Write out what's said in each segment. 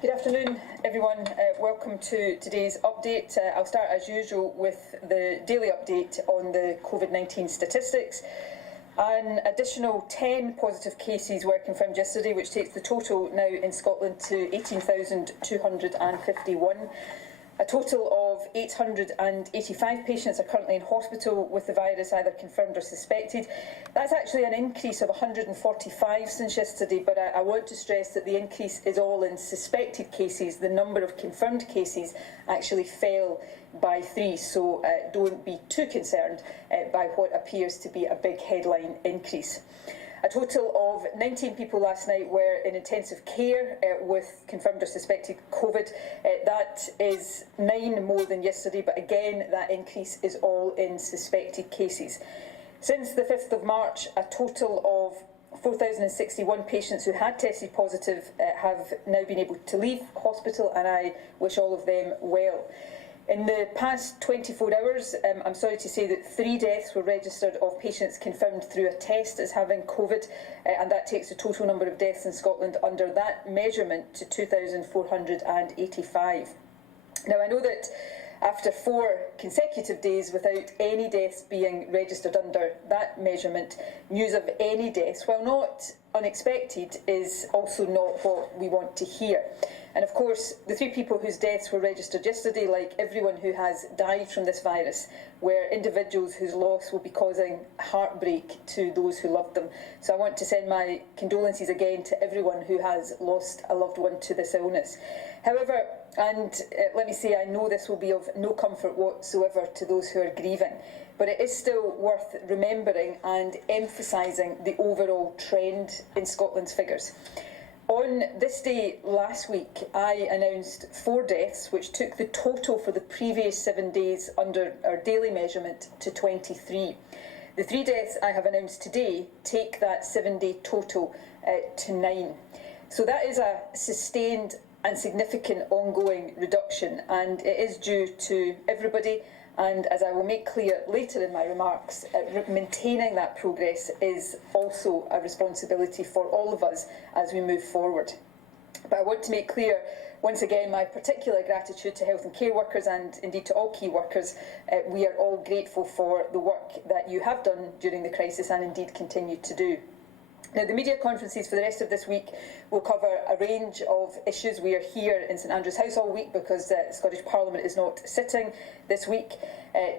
Good afternoon, everyone. Welcome to today's update. I'll start, as usual, with the daily update on the COVID-19 statistics. An additional 10 positive cases were confirmed yesterday, which takes the total now in Scotland to 18,251. A total of 885 patients are currently in hospital with the virus, either confirmed or suspected. That's actually an increase of 145 since yesterday, but I want to stress that the increase is all in suspected cases. The number of confirmed cases actually fell by 3, so don't be too concerned by what appears to be a big headline increase. A total of 19 people last night were in intensive care with confirmed or suspected COVID. That is 9 more than yesterday, but again, that increase is all in suspected cases. Since the 5th of March, a total of 4,061 patients who had tested positive have now been able to leave hospital, and I wish all of them well. In the past 24 hours, I'm sorry to say that 3 deaths were registered of patients confirmed through a test as having COVID, and that takes the total number of deaths in Scotland under that measurement to 2,485. Now, I know that after 4 consecutive days without any deaths being registered under that measurement, news of any deaths, while not unexpected, is also not what we want to hear. And of course, the 3 people whose deaths were registered yesterday, like everyone who has died from this virus, were individuals whose loss will be causing heartbreak to those who loved them. So I want to send my condolences again to everyone who has lost a loved one to this illness. However, and let me say, I know this will be of no comfort whatsoever to those who are grieving, but it is still worth remembering and emphasising the overall trend in Scotland's figures. On this day last week, I announced 4 deaths, which took the total for the previous 7 days under our daily measurement to 23. The 3 deaths I have announced today take that 7-day total to 9. So that is a sustained and significant ongoing reduction, and it is due to everybody. And as I will make clear later in my remarks, maintaining that progress is also a responsibility for all of us as we move forward. But I want to make clear, once again, my particular gratitude to health and care workers and indeed to all key workers. We are all grateful for the work that you have done during the crisis and indeed continue to do. Now, the media conferences for the rest of this week will cover a range of issues. We are here in St Andrew's House all week because Scottish Parliament is not sitting this week.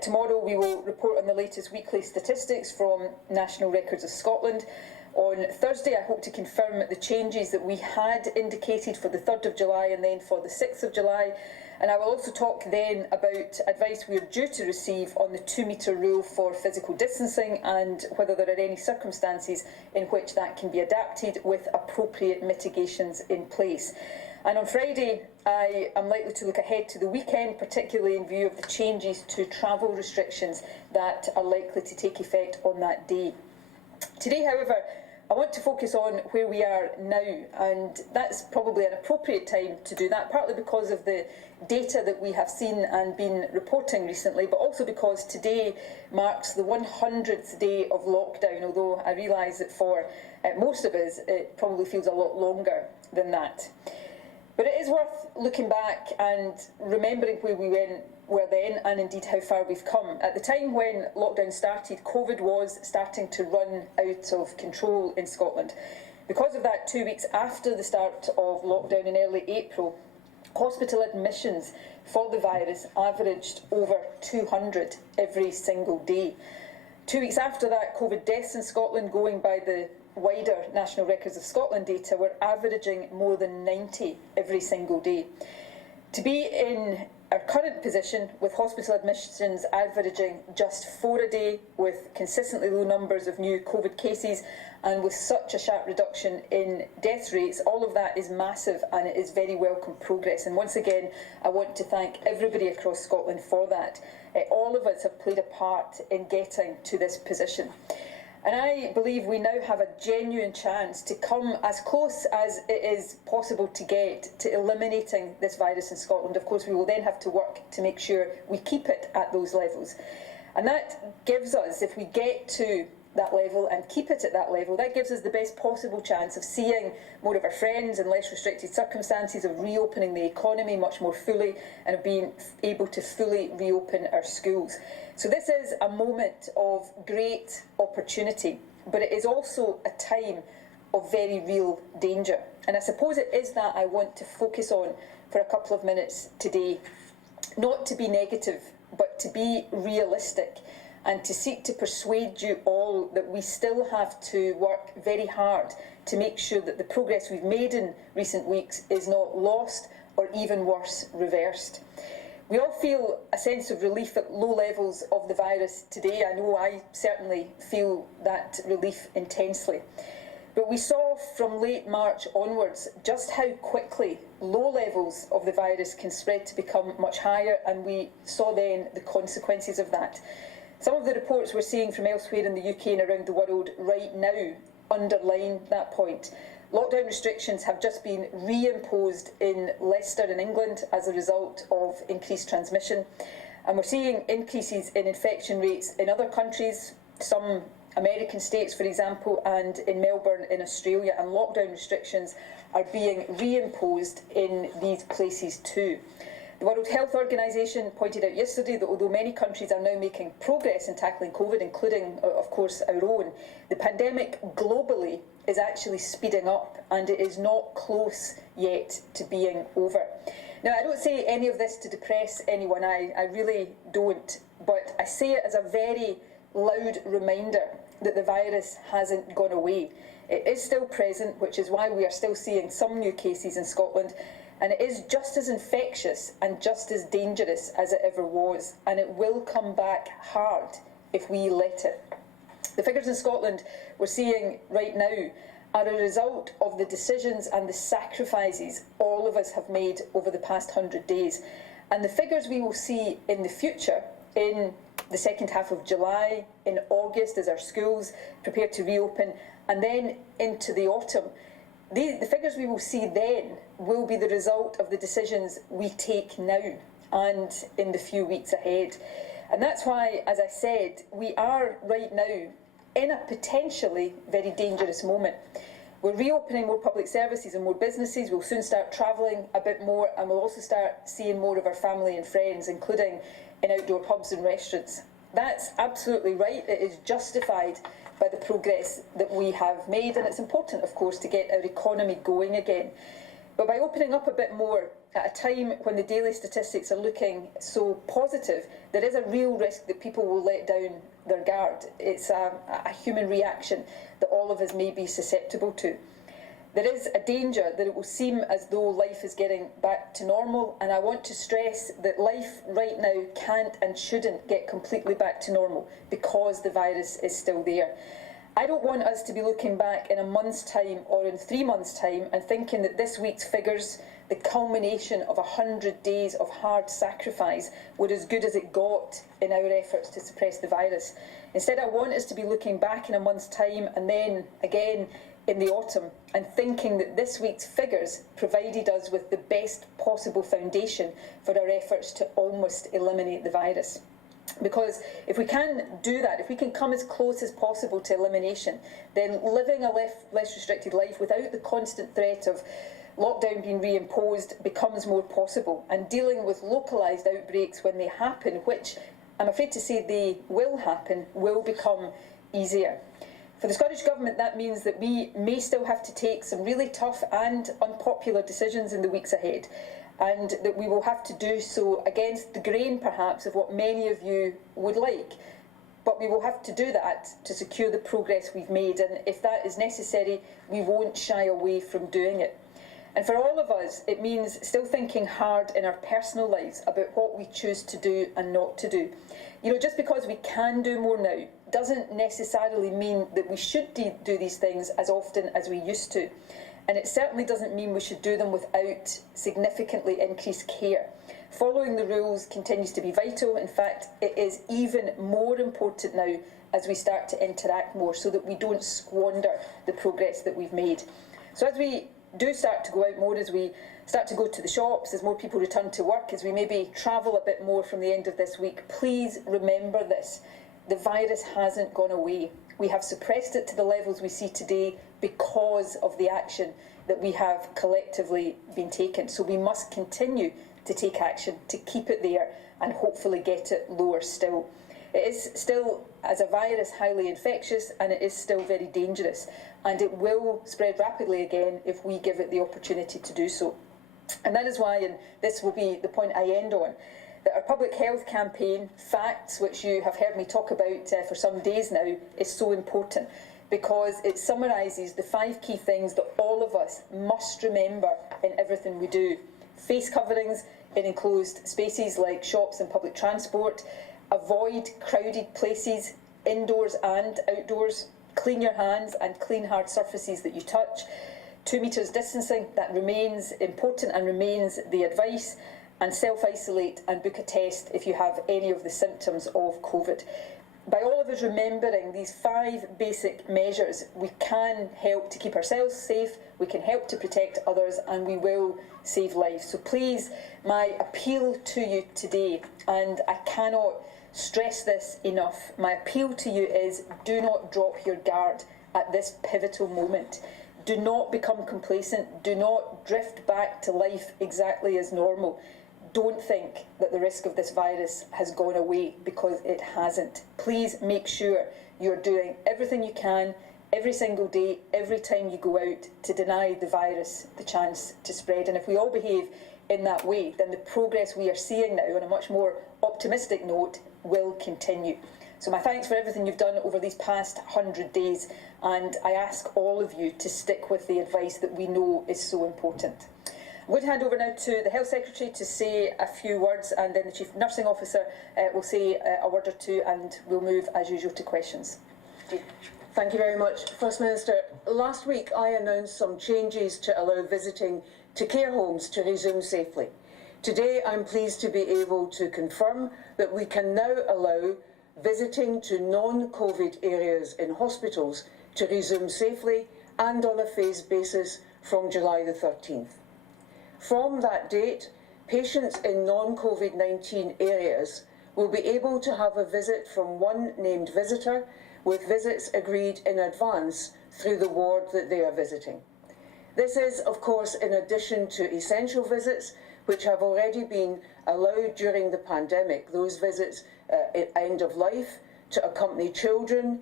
Tomorrow we will report on the latest weekly statistics from National Records of Scotland. On Thursday, I hope to confirm the changes that we had indicated for the 3rd of July and then for the 6th of July. And I will also talk then about advice we are due to receive on the 2-metre rule for physical distancing and whether there are any circumstances in which that can be adapted with appropriate mitigations in place. And on Friday, I am likely to look ahead to the weekend, particularly in view of the changes to travel restrictions that are likely to take effect on that day. Today, however, I want to focus on where we are now, and that's probably an appropriate time to do that, partly because of the data that we have seen and been reporting recently, but also because today marks the 100th day of lockdown, although I realise that for most of us it probably feels a lot longer than that. But it is worth looking back and remembering where we were then and indeed how far we've come. At the time when lockdown started, COVID was starting to run out of control in Scotland. Because of that, 2 weeks after the start of lockdown in early April, hospital admissions for the virus averaged over 200 every single day. 2 weeks after that, COVID deaths in Scotland, going by the wider National Records of Scotland data, were averaging more than 90 every single day. To be in our current position, with hospital admissions averaging just 4 a day, with consistently low numbers of new COVID cases, and with such a sharp reduction in death rates, all of that is massive and it is very welcome progress. And once again, I want to thank everybody across Scotland for that. All of us have played a part in getting to this position. And I believe we now have a genuine chance to come as close as it is possible to get to eliminating this virus in Scotland. Of course, we will then have to work to make sure we keep it at those levels. And that gives us, if we get to that level and keep it at that level, that gives us the best possible chance of seeing more of our friends in less restricted circumstances, of reopening the economy much more fully, and of being able to fully reopen our schools. So this is a moment of great opportunity, but it is also a time of very real danger. And I suppose it is that I want to focus on for a couple of minutes today, not to be negative, but to be realistic and to seek to persuade you all that we still have to work very hard to make sure that the progress we've made in recent weeks is not lost or, even worse, reversed. We all feel a sense of relief at low levels of the virus today. I know I certainly feel that relief intensely. But we saw from late March onwards just how quickly low levels of the virus can spread to become much higher, and we saw then the consequences of that. Some of the reports we're seeing from elsewhere in the UK and around the world right now underline that point. Lockdown restrictions have just been reimposed in Leicester in England as a result of increased transmission. And we're seeing increases in infection rates in other countries, some American states, for example, and in Melbourne in Australia, and lockdown restrictions are being reimposed in these places too. The World Health Organization pointed out yesterday that although many countries are now making progress in tackling COVID, including, of course, our own, the pandemic globally is actually speeding up, and it is not close yet to being over. Now, I don't say any of this to depress anyone, I really don't, but I say it as a very loud reminder that the virus hasn't gone away. It is still present, which is why we are still seeing some new cases in Scotland, and it is just as infectious and just as dangerous as it ever was, and it will come back hard if we let it. The figures in Scotland we're seeing right now are a result of the decisions and the sacrifices all of us have made over the past 100 days. And the figures we will see in the future, in the second half of July, in August as our schools prepare to reopen, and then into the autumn, the figures we will see then will be the result of the decisions we take now and in the few weeks ahead. And that's why, as I said, we are right now in a potentially very dangerous moment. We're reopening more public services and more businesses. We'll soon start travelling a bit more, and we'll also start seeing more of our family and friends, including in outdoor pubs and restaurants. That's absolutely right. It is justified by the progress that we have made, and it's important, of course, to get our economy going again. But by opening up a bit more at a time when the daily statistics are looking so positive, there is a real risk that people will let down their guard. It's a human reaction that all of us may be susceptible to. There is a danger that it will seem as though life is getting back to normal, and I want to stress that life right now can't and shouldn't get completely back to normal because the virus is still there. I don't want us to be looking back in a month's time or in 3 months' time and thinking that this week's figures, the culmination of 100 days of hard sacrifice, were as good as it got in our efforts to suppress the virus. Instead, I want us to be looking back in a month's time and then again in the autumn and thinking that this week's figures provided us with the best possible foundation for our efforts to almost eliminate the virus. Because if we can do that, if we can come as close as possible to elimination, then living a less restricted life without the constant threat of lockdown being reimposed becomes more possible, and dealing with localised outbreaks when they happen, which I'm afraid to say they will happen, will become easier. For the Scottish Government, that means that we may still have to take some really tough and unpopular decisions in the weeks ahead, and that we will have to do so against the grain, perhaps, of what many of you would like. But we will have to do that to secure the progress we've made, and if that is necessary, we won't shy away from doing it. And for all of us, it means still thinking hard in our personal lives about what we choose to do and not to do. You know, just because we can do more now doesn't necessarily mean that we should do these things as often as we used to. And it certainly doesn't mean we should do them without significantly increased care. Following the rules continues to be vital. In fact, it is even more important now as we start to interact more, so that we don't squander the progress that we've made. So as we do start to go out more, as we start to go to the shops, as more people return to work, as we maybe travel a bit more from the end of this week, please remember this. The virus hasn't gone away. We have suppressed it to the levels we see today because of the action that we have collectively been taken. So we must continue to take action to keep it there and hopefully get it lower still. It is still, as a virus, highly infectious, and it is still very dangerous, and it will spread rapidly again if we give it the opportunity to do so. And that is why, and this will be the point I end on, that our public health campaign, Facts, which you have heard me talk about for some days now, is so important, because it summarises the 5 key things that all of us must remember in everything we do. Face coverings in enclosed spaces like shops and public transport, avoid crowded places, indoors and outdoors, clean your hands and clean hard surfaces that you touch, 2 metres distancing, that remains important and remains the advice, and self-isolate and book a test if you have any of the symptoms of COVID. By all of us remembering these 5 basic measures, we can help to keep ourselves safe, we can help to protect others, and we will save lives. So please, my appeal to you today, and I cannot stress this enough, my appeal to you is do not drop your guard at this pivotal moment. Do not become complacent, do not drift back to life exactly as normal. Don't think that the risk of this virus has gone away, because it hasn't. Please make sure you're doing everything you can, every single day, every time you go out, to deny the virus the chance to spread. And if we all behave in that way, then the progress we are seeing now, on a much more optimistic note, will continue. So my thanks for everything you've done over these past 100 days, and I ask all of you to stick with the advice that we know is so important. I'm going to hand over now to the Health Secretary to say a few words, and then the Chief Nursing Officer will say a word or two, and we'll move as usual to questions. Thank you very much. First Minister, last week I announced some changes to allow visiting to care homes to resume safely. Today I'm pleased to be able to confirm that we can now allow visiting to non-COVID areas in hospitals to resume safely and on a phased basis from July the 13th. From that date, patients in non-COVID-19 areas will be able to have a visit from one named visitor, with visits agreed in advance through the ward that they are visiting. This is, of course, in addition to essential visits, which have already been allowed during the pandemic. Those visits at end of life, to accompany children,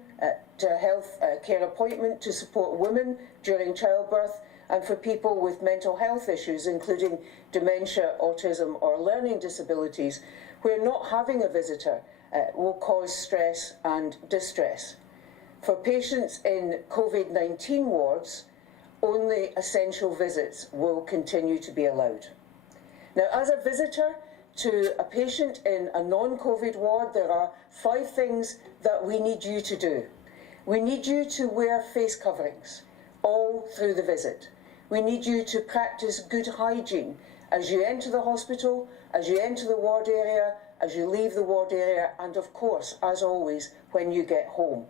to a health care appointment, to support women during childbirth, and for people with mental health issues, including dementia, autism or learning disabilities, where not having a visitor will cause stress and distress. For patients in COVID-19 wards, only essential visits will continue to be allowed. Now, as a visitor to a patient in a non-COVID ward, there are 5 things that we need you to do. We need you to wear face coverings all through the visit. We need you to practice good hygiene as you enter the hospital, as you enter the ward area, as you leave the ward area, and of course, as always, when you get home.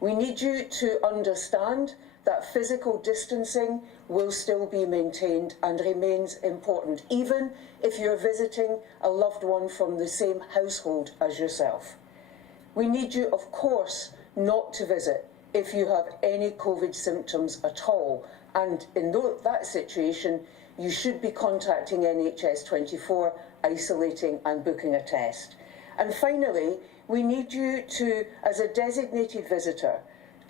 We need you to understand that physical distancing will still be maintained and remains important, even if you're visiting a loved one from the same household as yourself. We need you, of course, not to visit if you have any COVID symptoms at all, and in that situation, you should be contacting NHS 24, isolating and booking a test. And finally, we need you to, as a designated visitor,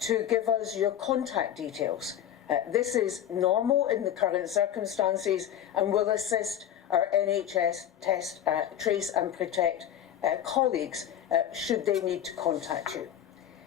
to give us your contact details. This is normal in the current circumstances and will assist our NHS test, trace and protect colleagues should they need to contact you.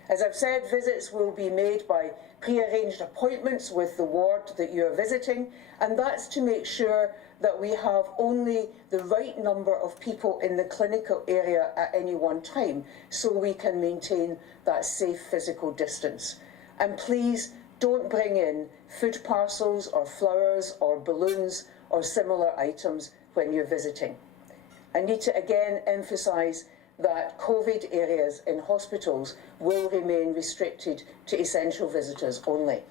As I've said, visits will be made by pre-arranged appointments with the ward that you are visiting, and that's to make sure that we have only the right number of people in the clinical area at any one time, so we can maintain that safe physical distance. And please don't bring in food parcels or flowers or balloons or similar items when you're visiting. I need to again emphasise that COVID areas in hospitals will remain restricted to essential visitors only.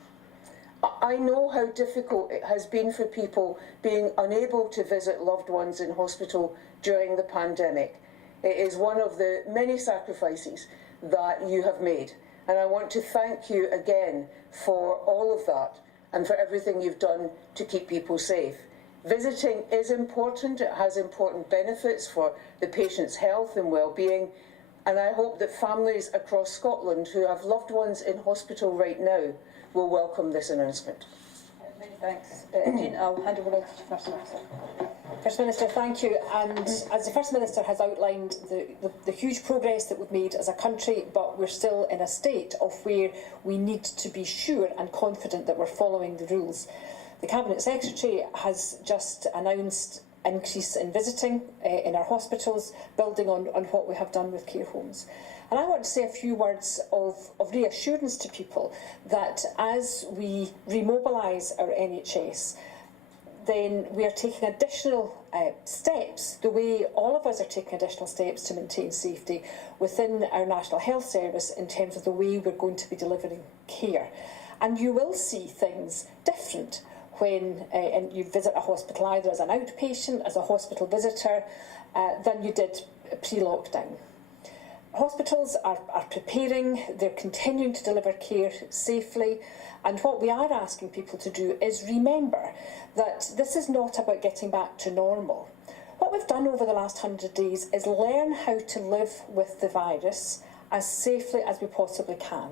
I know how difficult it has been for people being unable to visit loved ones in hospital during the pandemic. It is one of the many sacrifices that you have made, And I want to thank you again for all of that and for everything you've done to keep people safe. Visiting is important. It has important benefits for the patient's health and well-being. And I hope that families across Scotland who have loved ones in hospital right now will welcome this announcement. Many thanks. Jean, I'll hand over to the First Minister. First Minister, thank you. And as the First Minister has outlined the huge progress that we've made as a country, but we're still in a state of where we need to be sure and confident that we're following the rules. The Cabinet Secretary has just announced increase in visiting in our hospitals, building on what we have done with care homes. And I want to say a few words of reassurance to people that as we remobilise our NHS, then we are taking additional steps, the way all of us are taking additional steps to maintain safety within our National Health Service in terms of the way we're going to be delivering care. And you will see things different when you visit a hospital, either as an outpatient, as a hospital visitor, than you did pre-lockdown. Hospitals are preparing, they're continuing to deliver care safely, and what we are asking people to do is remember that this is not about getting back to normal. What we've done over the last 100 days is learn how to live with the virus as safely as we possibly can.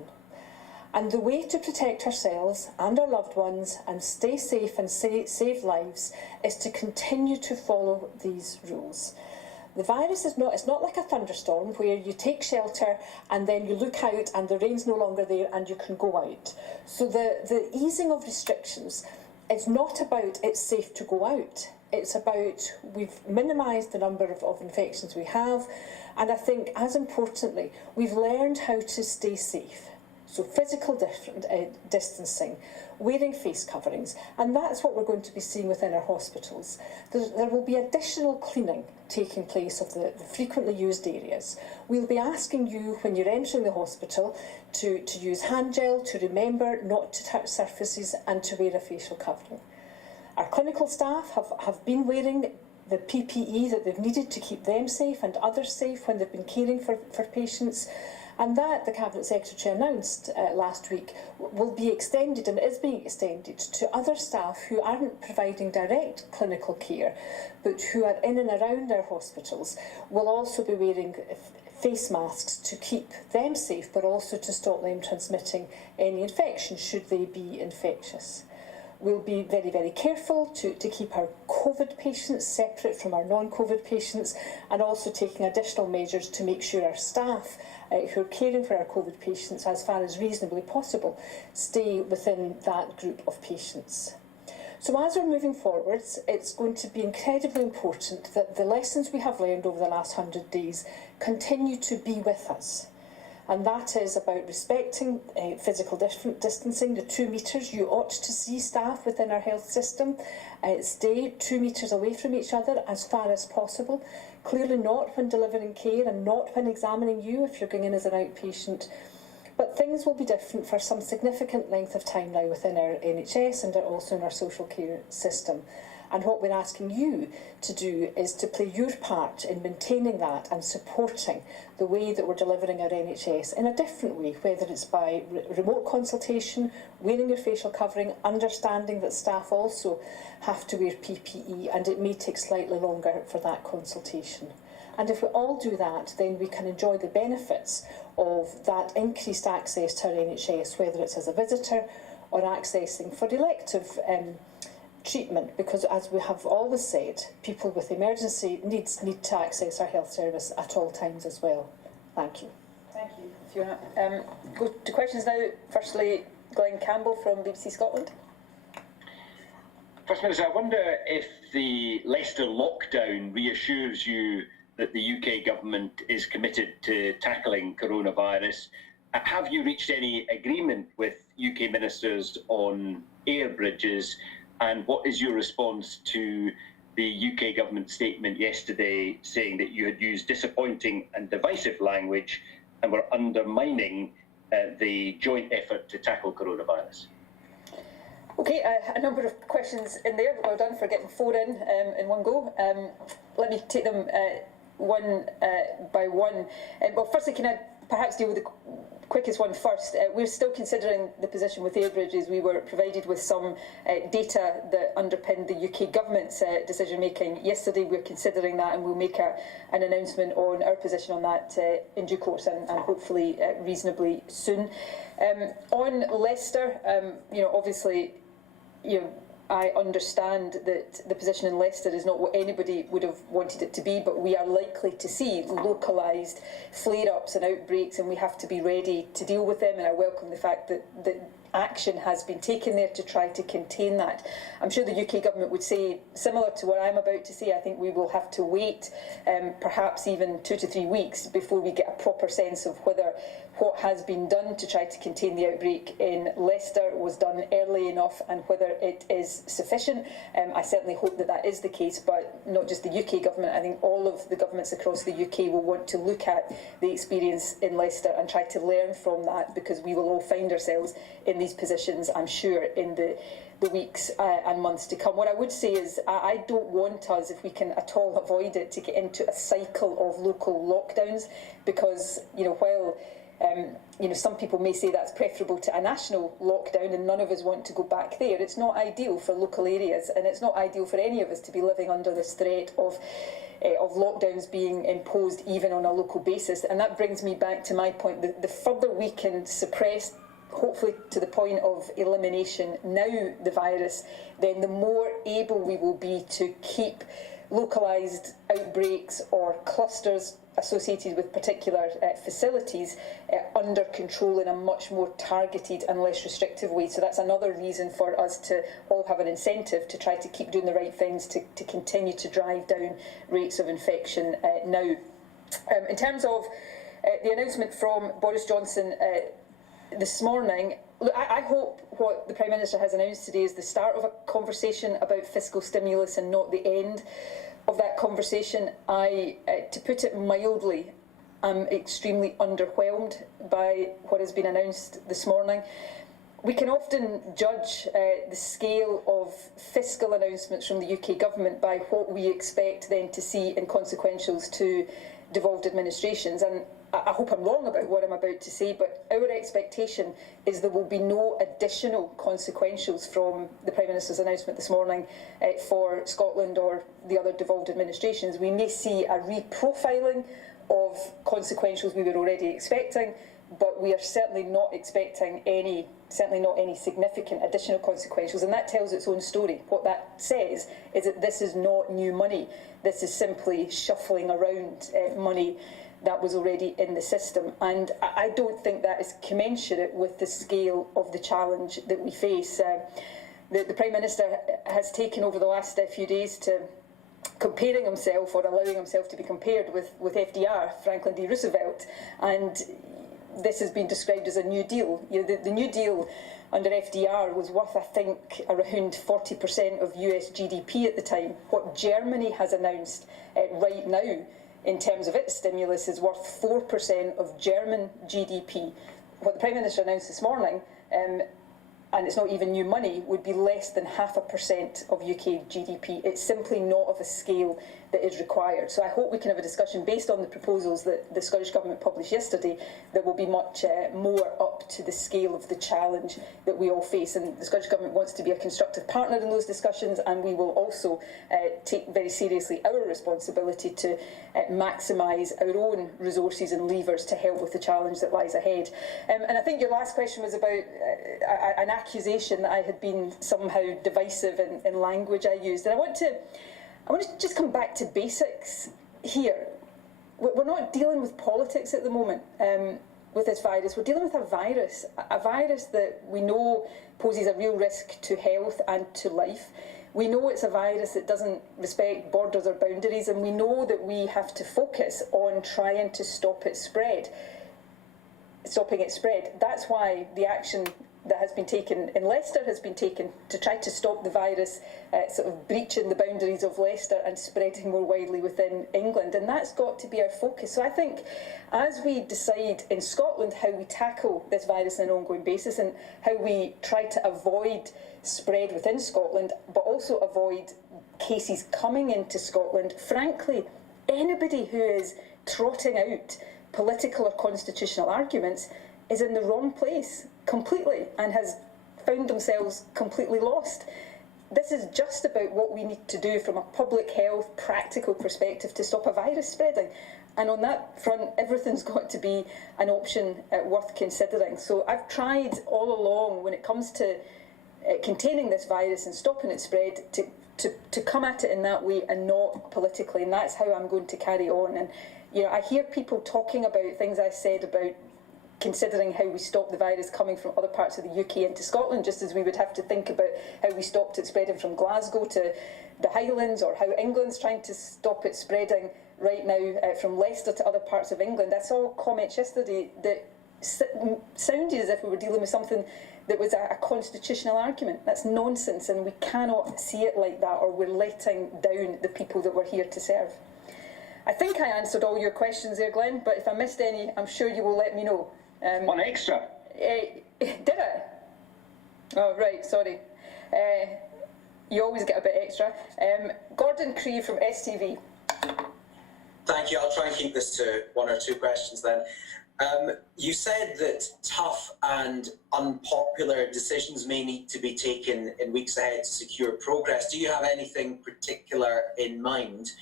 And the way to protect ourselves and our loved ones and stay safe and save lives is to continue to follow these rules. The virus is not, it's not like a thunderstorm where you take shelter and then you look out and the rain's no longer there and you can go out. So the easing of restrictions is not about it's safe to go out. It's about we've minimised the number of infections we have, and I think as importantly we've learned how to stay safe. So physical distancing, wearing face coverings, and that's what we're going to be seeing within our hospitals. There will be additional cleaning taking place of the frequently used areas. We'll be asking you when you're entering the hospital to use hand gel, to remember not to touch surfaces and to wear a facial covering. Our clinical staff have been wearing the PPE that they've needed to keep them safe and others safe when they've been caring for patients. And that, the Cabinet Secretary announced last week, will be extended and is being extended to other staff who aren't providing direct clinical care, but who are in and around our hospitals, will also be wearing face masks to keep them safe, but also to stop them transmitting any infection should they be infectious. We'll be very, very careful to keep our COVID patients separate from our non-COVID patients, and also taking additional measures to make sure our staff who are caring for our COVID patients, as far as reasonably possible, stay within that group of patients. So as we're moving forwards, it's going to be incredibly important that the lessons we have learned over the last 100 days continue to be with us. And that is about respecting physical distancing, the 2 metres. You ought to see staff within our health system stay 2 metres away from each other as far as possible. Clearly not when delivering care and not when examining you if you're going in as an outpatient. But things will be different for some significant length of time now within our NHS and also in our social care system. And what we're asking you to do is to play your part in maintaining that and supporting the way that we're delivering our NHS in a different way, whether it's by remote consultation, wearing your facial covering, understanding that staff also have to wear PPE, and it may take slightly longer for that consultation. And if we all do that, then we can enjoy the benefits of that increased access to our NHS, whether it's as a visitor or accessing for elective treatment, because as we have always said, people with emergency needs need to access our health service at all times as well. Thank you. Thank you, Fiona. Go to questions now. Firstly, Glenn Campbell from BBC Scotland. First Minister, I wonder if the Leicester lockdown reassures you that the UK government is committed to tackling coronavirus. Have you reached any agreement with UK ministers on air bridges? And what is your response to the UK government statement yesterday saying that you had used disappointing and divisive language and were undermining the joint effort to tackle coronavirus? Okay, a number of questions in there. Well done for getting 4 in one go. Let me take them one by one. Well, firstly, can I perhaps deal with quickest one first. We're still considering the position with Airbridges. We were provided with some data that underpinned the UK government's decision-making yesterday. We're considering that, and we'll make an announcement on our position on that in due course, and hopefully reasonably soon. On Leicester, obviously, I understand that the position in Leicester is not what anybody would have wanted it to be, but we are likely to see localised flare-ups and outbreaks, and we have to be ready to deal with them, and I welcome the fact that action has been taken there to try to contain that. I'm sure the UK government would say similar to what I'm about to say. I think we will have to wait perhaps even 2 to 3 weeks before we get a proper sense of whether what has been done to try to contain the outbreak in Leicester was done early enough and whether it is sufficient. I certainly hope that that is the case, but not just the UK government. I think all of the governments across the UK will want to look at the experience in Leicester and try to learn from that, because we will all find ourselves in these positions, I'm sure, in the weeks and months to come. What I would say is I don't want us, if we can at all avoid it, to get into a cycle of local lockdowns, because, while some people may say that's preferable to a national lockdown, and none of us want to go back there. It's not ideal for local areas, and it's not ideal for any of us to be living under this threat of lockdowns being imposed even on a local basis. And that brings me back to my point. The further we can suppress, hopefully to the point of elimination now, the virus, then the more able we will be to keep localised outbreaks or clusters associated with particular facilities under control in a much more targeted and less restrictive way. So that's another reason for us to all have an incentive to try to keep doing the right things to continue to drive down rates of infection now. In terms of the announcement from Boris Johnson this morning, look, I hope what the Prime Minister has announced today is the start of a conversation about fiscal stimulus and not the end of that conversation. To put it mildly, I'm extremely underwhelmed by what has been announced this morning. We can often judge the scale of fiscal announcements from the UK government by what we expect then to see in consequentials to devolved administrations, and I hope I'm wrong about what I'm about to say, but our expectation is there will be no additional consequentials from the Prime Minister's announcement this morning for Scotland or the other devolved administrations. We may see a reprofiling of consequentials we were already expecting, but we are certainly not expecting any significant additional consequentials, and that tells its own story. What that says is that this is not new money. This is simply shuffling around money that was already in the system, and I don't think that is commensurate with the scale of the challenge that we face. The Prime Minister has taken over the last few days to comparing himself, or allowing himself to be compared with FDR, Franklin D. Roosevelt, and this has been described as a New Deal. The New Deal under FDR was worth, I think, around 40% of US GDP at the time. What Germany has announced right now in terms of its stimulus is worth 4% of German GDP. What the Prime Minister announced this morning, and it's not even new money, would be less than 0.5% of UK GDP. It's simply not of a scale that is required. So I hope we can have a discussion based on the proposals that the Scottish Government published yesterday that will be much more up to the scale of the challenge that we all face. And the Scottish Government wants to be a constructive partner in those discussions, and we will also take very seriously our responsibility to maximise our own resources and levers to help with the challenge that lies ahead. And I think your last question was about an accusation that I had been somehow divisive in language I used. And I want to just come back to basics here. We're not dealing with politics at the moment with this virus. We're dealing with a virus that we know poses a real risk to health and to life. We know it's a virus that doesn't respect borders or boundaries, and we know that we have to focus on trying to stopping its spread. That's why the action that has been taken in Leicester has been taken to try to stop the virus sort of breaching the boundaries of Leicester and spreading more widely within England, and that's got to be our focus. So I think as we decide in Scotland how we tackle this virus on an ongoing basis and how we try to avoid spread within Scotland but also avoid cases coming into Scotland, frankly, anybody who is trotting out political or constitutional arguments is in the wrong place completely and has found themselves completely lost. This is just about what we need to do from a public health, practical perspective to stop a virus spreading. And on that front, everything's got to be an option worth considering. So I've tried all along, when it comes to containing this virus and stopping its spread, to come at it in that way and not politically. And that's how I'm going to carry on. And I hear people talking about things I said about considering how we stop the virus coming from other parts of the UK into Scotland, just as we would have to think about how we stopped it spreading from Glasgow to the Highlands, or how England's trying to stop it spreading right now from Leicester to other parts of England. I saw comments yesterday that sounded as if we were dealing with something that was a constitutional argument. That's nonsense, and we cannot see it like that, or we're letting down the people that we're here to serve. I think I answered all your questions there, Glenn, but if I missed any, I'm sure you will let me know. One extra. Did I? Oh, right, sorry. You always get a bit extra. Gordon Cree from STV. Thank you. I'll try and keep this to one or two questions then. You said that tough and unpopular decisions may need to be taken in weeks ahead to secure progress. Do you have anything particular in mind?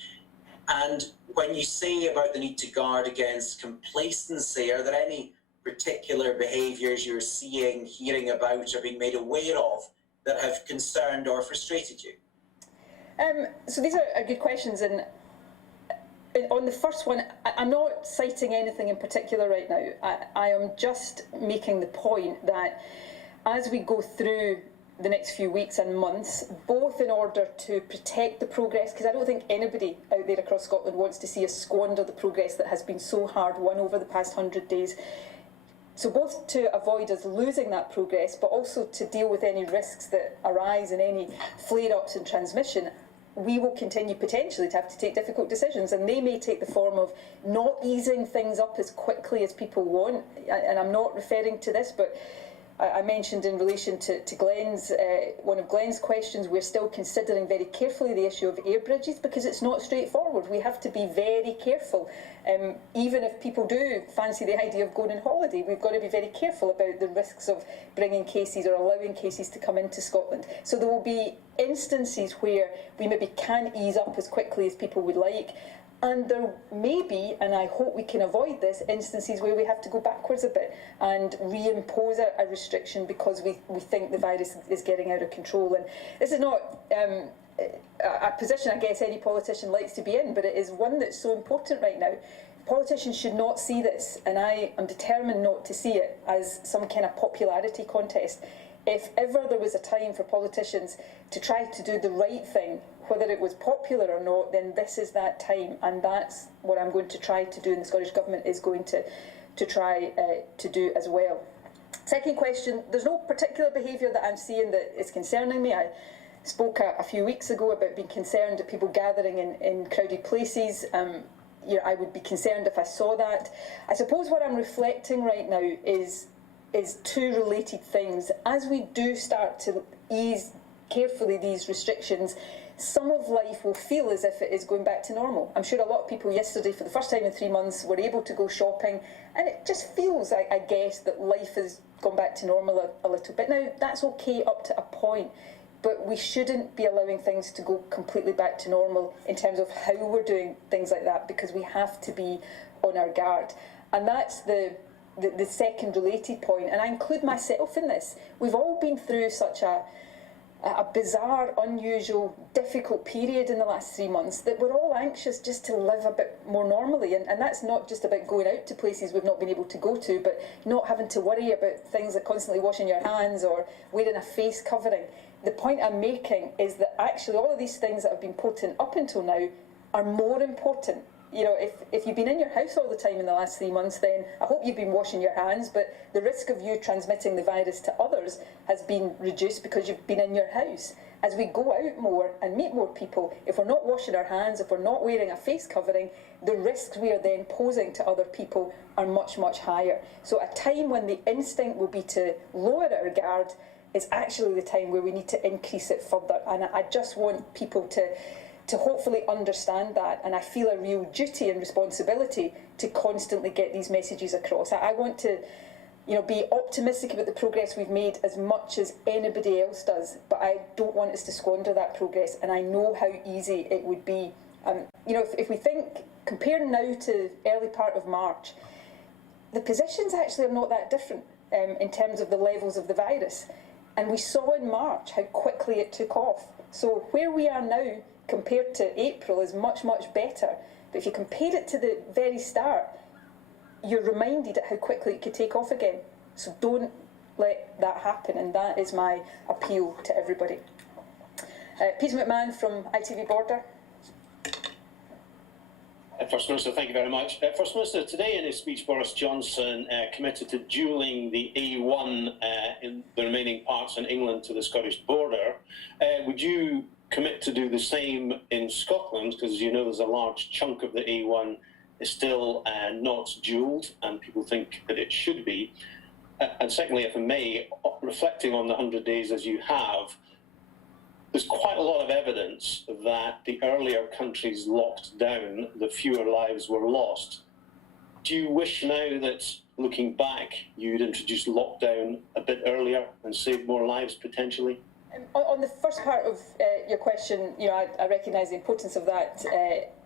And when you say about the need to guard against complacency, are there any particular behaviours you're seeing, hearing about, or being made aware of that have concerned or frustrated you? So these are good questions, and on the first one, I'm not citing anything in particular right now. I am just making the point that as we go through the next few weeks and months, both in order to protect the progress, because I don't think anybody out there across Scotland wants to see us squander the progress that has been so hard won over the past 100 days. So both to avoid us losing that progress, but also to deal with any risks that arise and any flare-ups in transmission, we will continue potentially to have to take difficult decisions, and they may take the form of not easing things up as quickly as people want. And I'm not referring to this, but I mentioned in relation to Glenn's, one of Glenn's questions, we're still considering very carefully the issue of air bridges, because it's not straightforward. We have to be very careful. Even if people do fancy the idea of going on holiday, we've got to be very careful about the risks of bringing cases or allowing cases to come into Scotland. So there will be instances where we maybe can't ease up as quickly as people would like. And there may be, and I hope we can avoid this, instances where we have to go backwards a bit and reimpose a restriction because we think the virus is getting out of control. And this is not a position I guess any politician likes to be in, but it is one that's so important right now. Politicians should not see this, and I am determined not to see it as some kind of popularity contest. If ever there was a time for politicians to try to do the right thing, whether it was popular or not, then this is that time, and that's what I'm going to try to do, and the Scottish Government is going to try to do as well. Second question, there's no particular behaviour that I'm seeing that is concerning me. I spoke a few weeks ago about being concerned at people gathering in crowded places. I would be concerned if I saw that. I suppose what I'm reflecting right now is two related things. As we do start to ease carefully these restrictions, some of life will feel as if it is going back to normal. I'm sure a lot of people yesterday, for the first time in 3 months, were able to go shopping, and it just feels, I guess, that life has gone back to normal a little bit. Now, that's okay up to a point, but we shouldn't be allowing things to go completely back to normal in terms of how we're doing things like that, because we have to be on our guard. And that's the second related point, and I include myself in this. We've all been through such a bizarre, unusual, difficult period in the last 3 months that we're all anxious just to live a bit more normally. And that's not just about going out to places we've not been able to go to, but not having to worry about things like constantly washing your hands or wearing a face covering. The point I'm making is that actually all of these things that have been potent up until now are more important. You know, if you've been in your house all the time in the last 3 months, then I hope you've been washing your hands, but the risk of you transmitting the virus to others has been reduced because you've been in your house. As we go out more and meet more people, if we're not washing our hands, if we're not wearing a face covering, the risks we are then posing to other people are much, much higher. So a time when the instinct will be to lower our guard is actually the time where we need to increase it further. And I just want people to hopefully understand that, and I feel a real duty and responsibility to constantly get these messages across. I want to be optimistic about the progress we've made as much as anybody else does, but I don't want us to squander that progress, and I know how easy it would be. If we think, comparing now to early part of March, the positions actually are not that different in terms of the levels of the virus. And we saw in March how quickly it took off. So where we are now compared to April is much, much better. But if you compare it to the very start, you're reminded at how quickly it could take off again. So don't let that happen, and that is my appeal to everybody. Peter McMahon from ITV Border. First Minister, thank you very much. First Minister, today in his speech, Boris Johnson committed to dualling the A1 in the remaining parts in England to the Scottish border. Would you commit to do the same in Scotland? Because, as you know, there's a large chunk of the A1 is still not dualled, and people think that it should be. And secondly, if I may, reflecting on the 100 days as you have, there's quite a lot of evidence that the earlier countries locked down, the fewer lives were lost. Do you wish now that, looking back, you'd introduced lockdown a bit earlier and saved more lives potentially? On the first part of your question, I recognise the importance of that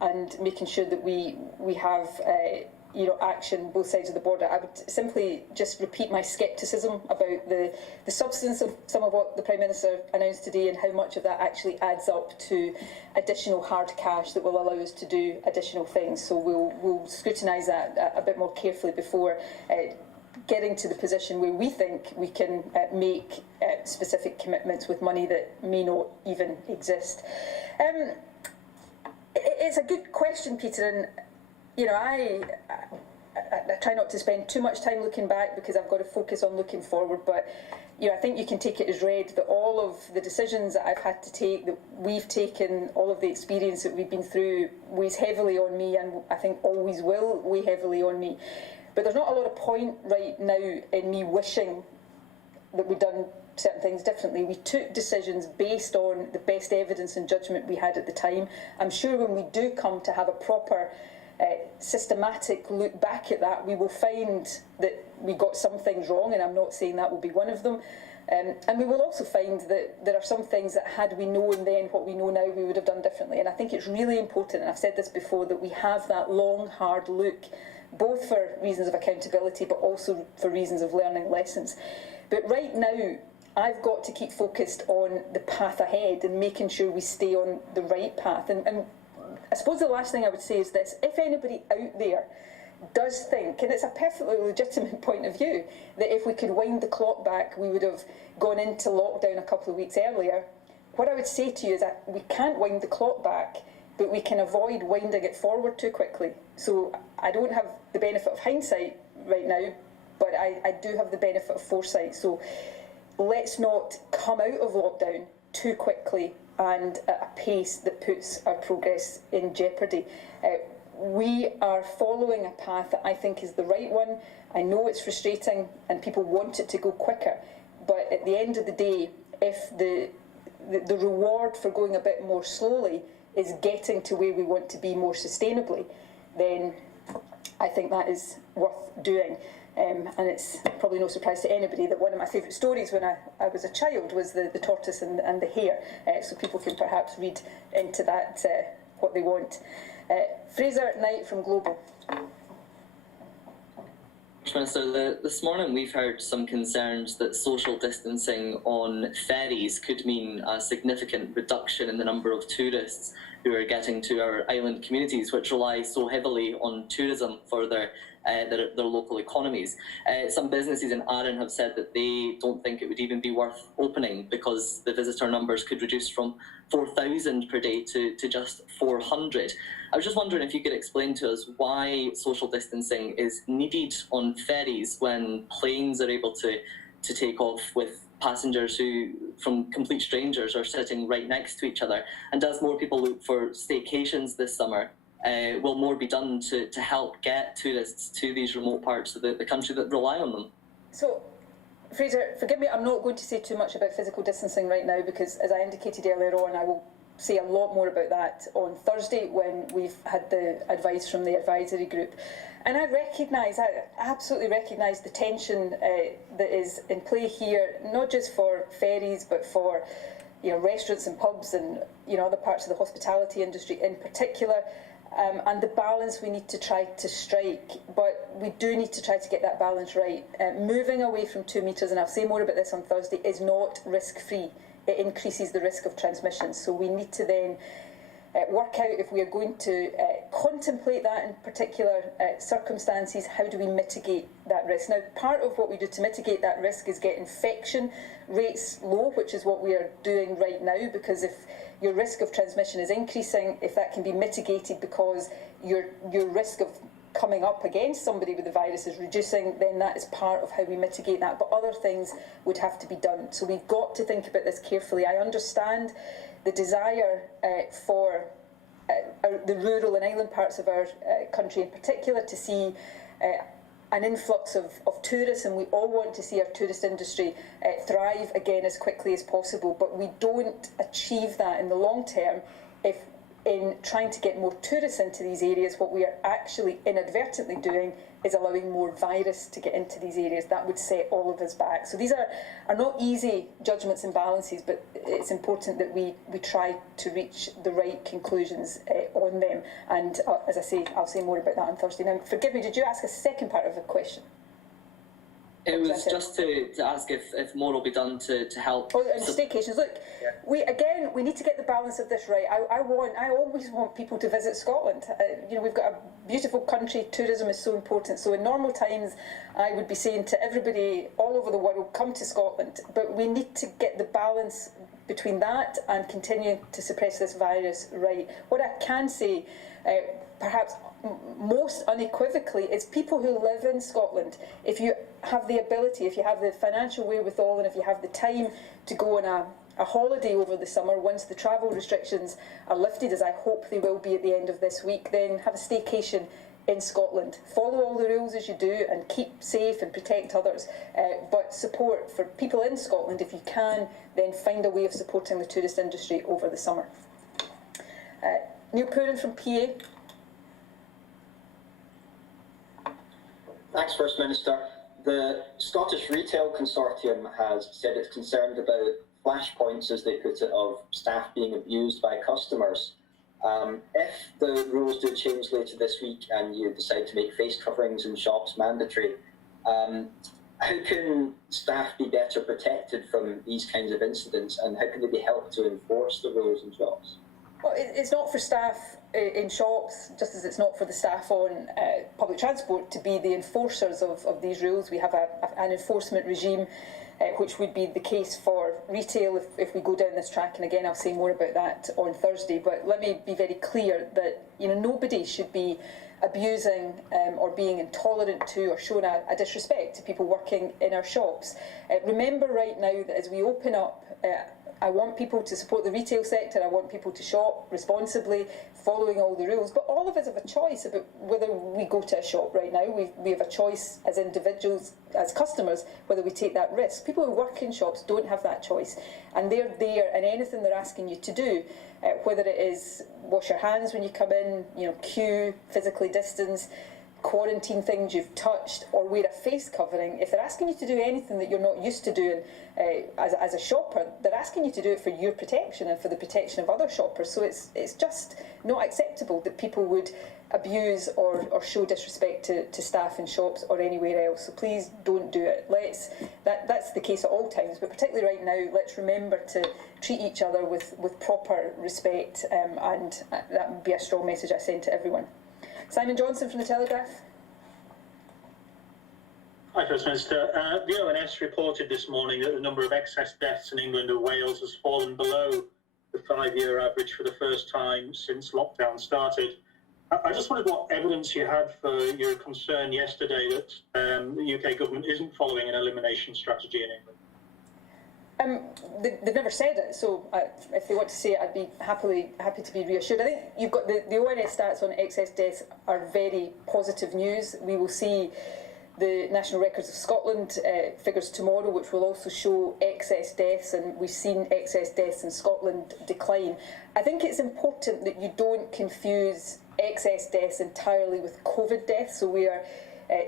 and making sure that we have action both sides of the border. I would simply just repeat my scepticism about the substance of some of what the Prime Minister announced today and how much of that actually adds up to additional hard cash that will allow us to do additional things. So we'll scrutinise that a bit more carefully before getting to the position where we think we can make specific commitments with money that may not even exist. It's a good question, Peter, and I try not to spend too much time looking back because I've got to focus on looking forward, but I think you can take it as read that all of the decisions that I've had to take, that we've taken, all of the experience that we've been through weighs heavily on me, and I think always will weigh heavily on me. But there's not a lot of point right now in me wishing that we'd done certain things differently. We took decisions based on the best evidence and judgment we had at the time. I'm sure when we do come to have a proper systematic look back at that, we will find that we got some things wrong, and I'm not saying that will be one of them. And we will also find that there are some things that had we known then what we know now, we would have done differently. And I think it's really important, and I've said this before, that we have that long, hard look, both for reasons of accountability but also for reasons of learning lessons. But right now, I've got to keep focused on the path ahead and making sure we stay on the right path. And I suppose the last thing I would say is this: if anybody out there does think, and it's a perfectly legitimate point of view, that if we could wind the clock back, we would have gone into lockdown a couple of weeks earlier, what I would say to you is that we can't wind the clock back, but we can avoid winding it forward too quickly. So I don't have the benefit of hindsight right now, but I do have the benefit of foresight. So let's not come out of lockdown too quickly and at a pace that puts our progress in jeopardy. We are following a path that I think is the right one. I know it's frustrating and people want it to go quicker, but at the end of the day, if the reward for going a bit more slowly is getting to where we want to be more sustainably, then I think that is worth doing. And it's probably no surprise to anybody that one of my favourite stories when I was a child was the tortoise and the hare, so people can perhaps read into that what they want. Fraser Knight from Global. Minister, this morning we've heard some concerns that social distancing on ferries could mean a significant reduction in the number of tourists who are getting to our island communities, which rely so heavily on tourism for their local economies. Some businesses in Arran have said that they don't think it would even be worth opening because the visitor numbers could reduce from 4,000 per day to just 400. I was just wondering if you could explain to us why social distancing is needed on ferries when planes are able to take off with passengers who, from complete strangers, are sitting right next to each other. And as more people look for staycations this summer, will more be done to help get tourists to these remote parts of the country that rely on them? So, Fraser, forgive me, I'm not going to say too much about physical distancing right now because, as I indicated earlier on, I will say a lot more about that on Thursday when we've had the advice from the advisory group. And I absolutely recognise the tension that is in play here, not just for ferries, but for restaurants and pubs and other parts of the hospitality industry in particular, and the balance we need to try to strike. But we do need to try to get that balance right. Moving away from 2 metres, and I'll say more about this on Thursday, is not risk-free. It increases the risk of transmission. So we need to then work out, if we are going to contemplate that in particular circumstances, how do we mitigate that risk? Now, part of what we do to mitigate that risk is get infection rates low, which is what we are doing right now, because if your risk of transmission is increasing, if that can be mitigated because your risk of coming up against somebody with the virus is reducing, then that is part of how we mitigate that. But other things would have to be done. So we've got to think about this carefully. I understand the desire for the rural and island parts of our country in particular to see an influx of tourists, and we all want to see our tourist industry thrive again as quickly as possible. But we don't achieve that in the long term if, in trying to get more tourists into these areas, what we are actually inadvertently doing is allowing more virus to get into these areas. That would set all of us back. So these are not easy judgments and balances, but it's important that we try to reach the right conclusions on them. And as I say, I'll say more about that on Thursday. Now, forgive me, did you ask a second part of the question? It was just to ask if more will be done to help. Oh, and staycations. Look, we need to get the balance of this right. I always want people to visit Scotland. We've got a beautiful country. Tourism is so important. So in normal times, I would be saying to everybody all over the world, come to Scotland. But we need to get the balance between that and continuing to suppress this virus right. What I can say, perhaps most unequivocally, is people who live in Scotland, if you have the ability, if you have the financial wherewithal, and if you have the time to go on a holiday over the summer, once the travel restrictions are lifted, as I hope they will be at the end of this week, then have a staycation in Scotland. Follow all the rules as you do and keep safe and protect others. But support for people in Scotland, if you can, then find a way of supporting the tourist industry over the summer. Neil Pooran from PA. Thanks, First Minister. The Scottish Retail Consortium has said it's concerned about flashpoints, as they put it, of staff being abused by customers. If the rules do change later this week and you decide to make face coverings in shops mandatory, how can staff be better protected from these kinds of incidents, and how can they be helped to enforce the rules in shops? Well, it's not for staff in shops, just as it's not for the staff on public transport to be the enforcers of these rules. We have an enforcement regime, which would be the case for retail if we go down this track. And again, I'll say more about that on Thursday. But let me be very clear that nobody should be abusing or being intolerant to or showing a disrespect to people working in our shops. Remember right now that as we open up, I want people to support the retail sector. I want people to shop responsibly, following all the rules. But all of us have a choice about whether we go to a shop right now. We have a choice as individuals, as customers, whether we take that risk. People who work in shops don't have that choice. And they're there, and anything they're asking you to do, whether it is wash your hands when you come in, queue, physically distance, quarantine things you've touched, or wear a face covering, if they're asking you to do anything that you're not used to doing as a shopper, they're asking you to do it for your protection and for the protection of other shoppers. So it's just not acceptable that people would abuse or show disrespect to staff in shops or anywhere else. So please don't do it. That's the case at all times, but particularly right now, let's remember to treat each other with proper respect, and that would be a strong message I send to everyone. Simon Johnson from The Telegraph. Hi, First Minister. The ONS reported this morning that the number of excess deaths in England and Wales has fallen below the 5-year average for the first time since lockdown started. I just wondered what evidence you had for your concern yesterday that the UK government isn't following an elimination strategy in England. They've never said it, so if they want to say it, I'd be happy to be reassured. I think you've got the ONS stats on excess deaths are very positive news. We will see the National Records of Scotland figures tomorrow, which will also show excess deaths, and we've seen excess deaths in Scotland decline. I think it's important that you don't confuse excess deaths entirely with COVID deaths. So we are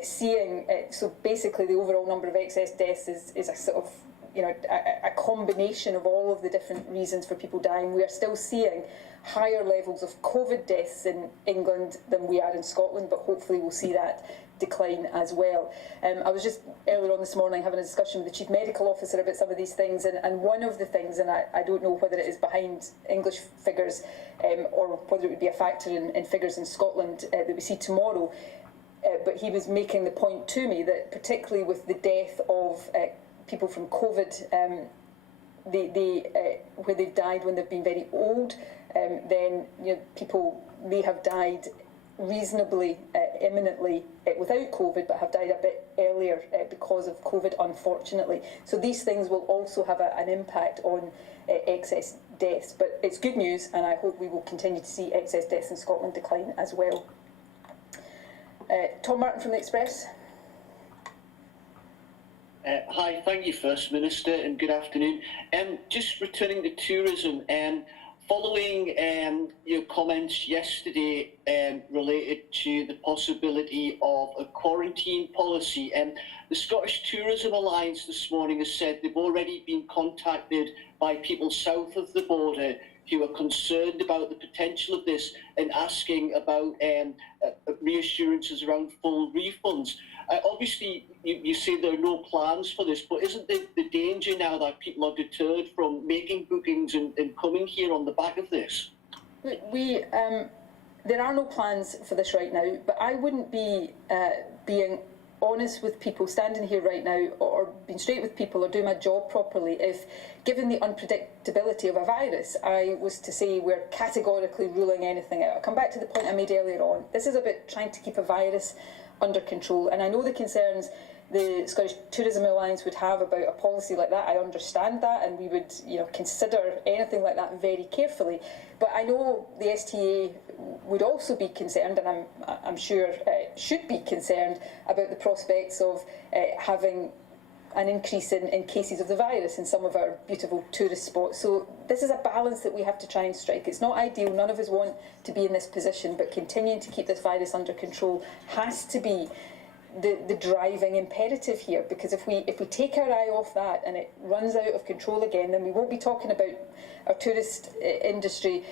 seeing, so basically the overall number of excess deaths is a sort of, a combination of all of the different reasons for people dying. We are still seeing higher levels of COVID deaths in England than we are in Scotland, but hopefully we'll see that decline as well. I was just earlier on this morning having a discussion with the Chief Medical Officer about some of these things, and one of the things, and I don't know whether it is behind English figures or whether it would be a factor in figures in Scotland that we see tomorrow, but he was making the point to me that particularly with the death of people from COVID, where they've died when they've been very old, then people may have died reasonably imminently without COVID, but have died a bit earlier because of COVID, unfortunately. So these things will also have an impact on excess deaths. But it's good news, and I hope we will continue to see excess deaths in Scotland decline as well. Tom Martin from the Express. Hi, thank you, First Minister, and good afternoon. Just returning to tourism, following your comments yesterday related to the possibility of a quarantine policy, the Scottish Tourism Alliance this morning has said they've already been contacted by people south of the border who are concerned about the potential of this and asking about reassurances around full refunds. Obviously, you say there are no plans for this, but isn't the danger now that people are deterred from making bookings and coming here on the back of this? There are no plans for this right now, but I wouldn't be being honest with people standing here right now, or being straight with people, or doing my job properly if, given the unpredictability of a virus, I was to say we're categorically ruling anything out. I'll come back to the point I made earlier on. This is about trying to keep a virus under control, and I know the concerns the Scottish Tourism Alliance would have about a policy like that. I understand that, and we would consider anything like that very carefully. But I know the STA would also be concerned, and I'm sure should be concerned about the prospects of having an increase in cases of the virus in some of our beautiful tourist spots. So this is a balance that we have to try and strike. It's not ideal, none of us want to be in this position, but continuing to keep this virus under control has to be the driving imperative here, because if we take our eye off that and it runs out of control again, then we won't be talking about our tourist industry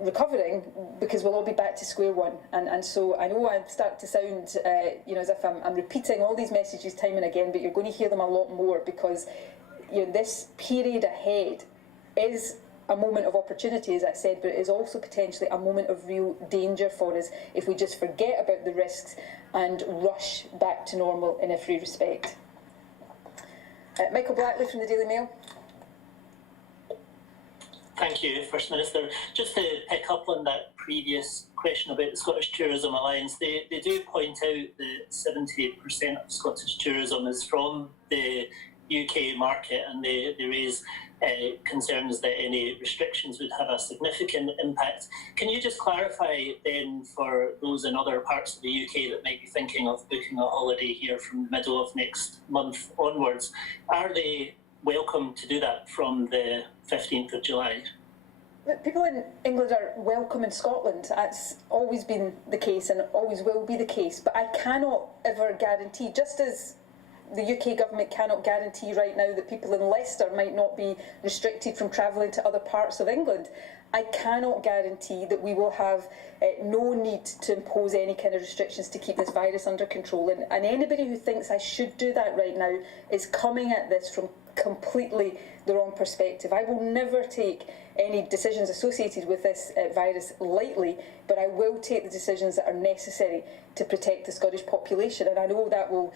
recovering, because we'll all be back to square one. And so I know I start to sound as if I'm repeating all these messages time and again, but you're going to hear them a lot more, because this period ahead is a moment of opportunity, as I said, but it is also potentially a moment of real danger for us if we just forget about the risks and rush back to normal in every respect. Michael Blackley from the Daily Mail. Thank you, First Minister. Just to pick up on that previous question about the Scottish Tourism Alliance, they do point out that 78% of Scottish tourism is from the UK market, and they raise concerns that any restrictions would have a significant impact. Can you just clarify then, for those in other parts of the UK that might be thinking of booking a holiday here from the middle of next month onwards, are they welcome to do that from the 15th of July? People in England are welcome in Scotland. That's always been the case and always will be the case. But I cannot ever guarantee, just as the UK government cannot guarantee right now that people in Leicester might not be restricted from travelling to other parts of England, I cannot guarantee that we will have no need to impose any kind of restrictions to keep this virus under control. And anybody who thinks I should do that right now is coming at this from completely the wrong perspective. I will never take any decisions associated with this virus lightly, but I will take the decisions that are necessary to protect the Scottish population. And I know that will,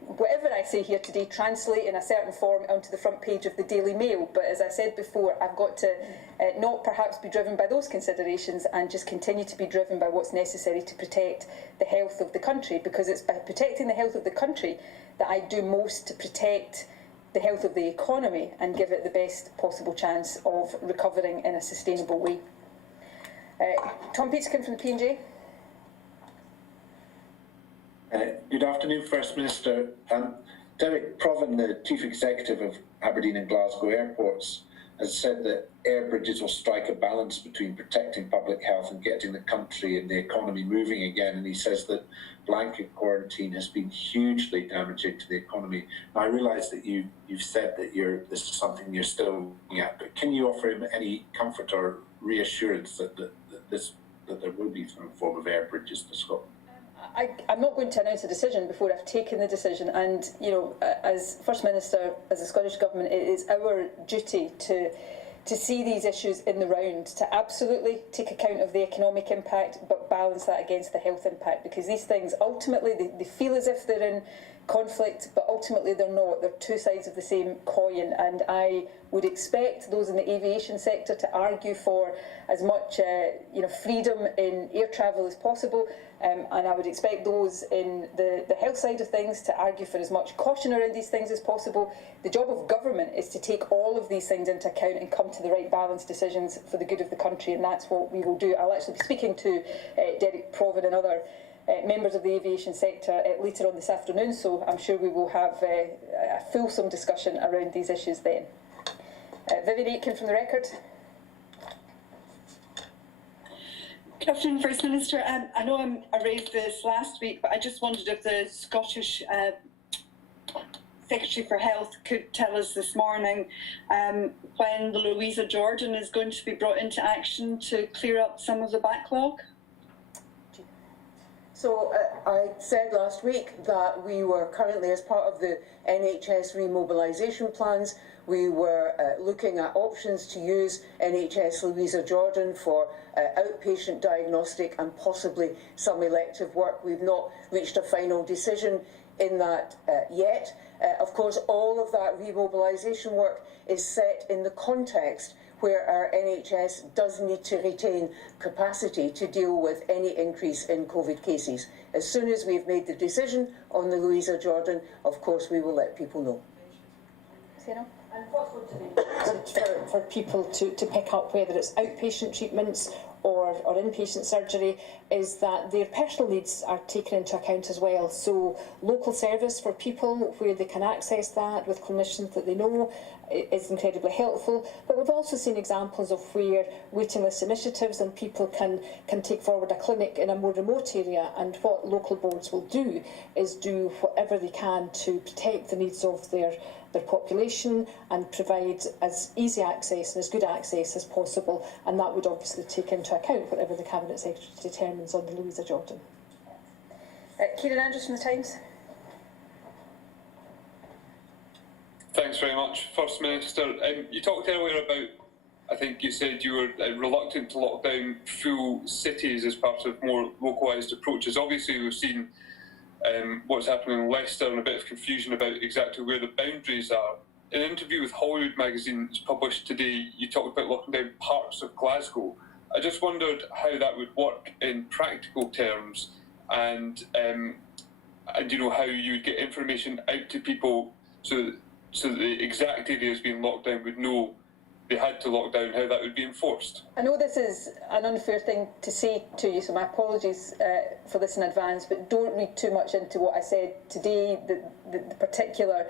whatever I say here today, translate in a certain form onto the front page of the Daily Mail. But as I said before, I've got to not perhaps be driven by those considerations and just continue to be driven by what's necessary to protect the health of the country, because it's by protecting the health of the country that I do most to protect the health of the economy and give it the best possible chance of recovering in a sustainable way. Tom Peterkin from the P&J. Good Good afternoon, First Minister. Derek Provan, the Chief Executive of Aberdeen and Glasgow Airports, has said that air bridges will strike a balance between protecting public health and getting the country and the economy moving again. And he says that blanket quarantine has been hugely damaging to the economy. Now, I realise that you've said that this is something you're still looking at, but can you offer him any comfort or reassurance that there will be some form of air bridges to Scotland? I'm not going to announce a decision before I've taken the decision, and as First Minister, as the Scottish Government, it is our duty to see these issues in the round, to absolutely take account of the economic impact, but balance that against the health impact, because these things ultimately they feel as if they're in conflict, but ultimately they're not. They're two sides of the same coin, and I would expect those in the aviation sector to argue for as much freedom in air travel as possible, and I would expect those in the health side of things to argue for as much caution around these things as possible. The job of government is to take all of these things into account and come to the right balanced decisions for the good of the country, and that's what we will do. I'll actually be speaking to Derek Provan and other members of the aviation sector later on this afternoon, so I'm sure we will have a fulsome discussion around these issues then. Vivian Aitken from The Record. Good afternoon, First Minister. I know I raised this last week, but I just wondered if the Scottish Secretary for Health could tell us this morning when the Louisa Jordan is going to be brought into action to clear up some of the backlog. So I said last week that we were currently, as part of the NHS remobilisation plans, we were looking at options to use NHS Louisa Jordan for outpatient diagnostic and possibly some elective work. We've not reached a final decision in that yet. Of course, all of that remobilisation work is set in the context where our NHS does need to retain capacity to deal with any increase in COVID cases. As soon as we've made the decision on the Louisa Jordan, of course, we will let people know. Sarah? And what's going to be important for people to pick up, whether it's outpatient treatments or inpatient surgery, is that their personal needs are taken into account as well. So local service for people where they can access that with clinicians that they know is incredibly helpful. But we've also seen examples of where waiting list initiatives and people can take forward a clinic in a more remote area, and what local boards will do is do whatever they can to protect the needs of their population and provide as easy access and as good access as possible, and that would obviously take into account whatever the Cabinet Secretary determines on the Louisa Jordan. Kieran Andrews from The Times. Thanks very much. First Minister, you talked earlier about, I think you said you were reluctant to lock down full cities as part of more localised approaches. Obviously, we've seen what's happening in Leicester and a bit of confusion about exactly where the boundaries are. In an interview with Hollywood magazine that's published today, you talked about locking down parts of Glasgow. I just wondered how that would work in practical terms, and you know, how you would get information out to people so that the exact areas being locked down would know they had to lock down, how that would be enforced. I know this is an unfair thing to say to you, so my apologies for this in advance, but don't read too much into what I said today, the particular